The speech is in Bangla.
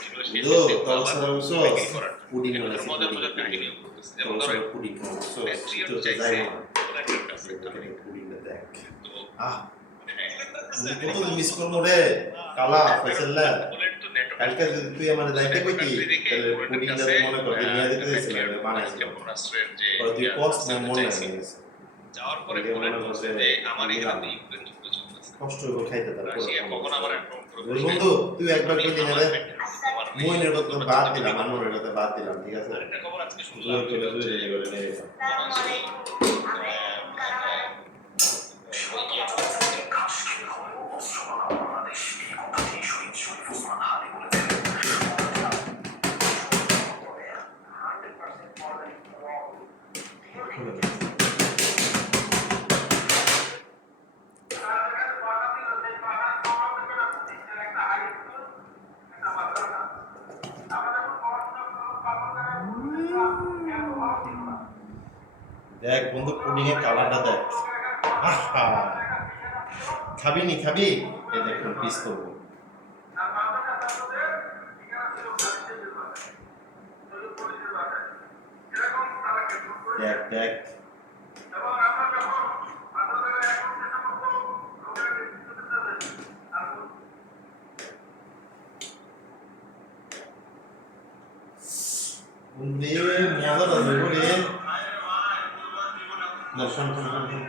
যেগুলো সে কিন্তু নিছে তোর আবার সারা বলছো বিক্রি করার জন্য। পুডিং এখানে বানাইছে মজার পুডিং মজার কাহিনীও করতেছে। যেমন তোর ধরেন সারা পুডিং খাওয়াছো প্যাট্রিয়ট তো চাইছে যাই না পোল্যান্ডের কাছে এখানে পুডিংটা দেখ তো আহ মানে কত মিস করবো রে কালা ফয়সাল্লা পোল্যান্ড তো নেটো কালকে যদি তুই আমার যাইতে কইতি তাহলে পুডিংটা মনে কর যে নিয়ে যেতে দিয়েছিলাম বানাইছিল ক্ষেপণাস্ত্রের যে পরে তুই কষ্ট না মনে চাইছি নাই যাওয়ার পরে মনে পোল্যান্ড করছে বলছে যে আমার এখানে ইউক্রেন যুদ্ধ চলতেছে কষ্ট করে খাইতে তার রাশিয়া কখন আবার আক্রমণ করবে বন্ধু তুই একবার কই দিন রে তোমার মুইনের কথা বাদ দিলাম আনোর কথা বাদ দিলাম ঠিক আছে আরেকটা খবর আজকে জোর শুনলাম করে সেটা দুই হচ্ছে দিন করে নিয়ে গেছে দেখ বন্ধু পুডিং এর কালারটা দেখ আহা খাবি নি খাবি এই দেখ পিস করবো দেখ দেখ বন্ধু মজা লাগবে রে না শোন শোন শোন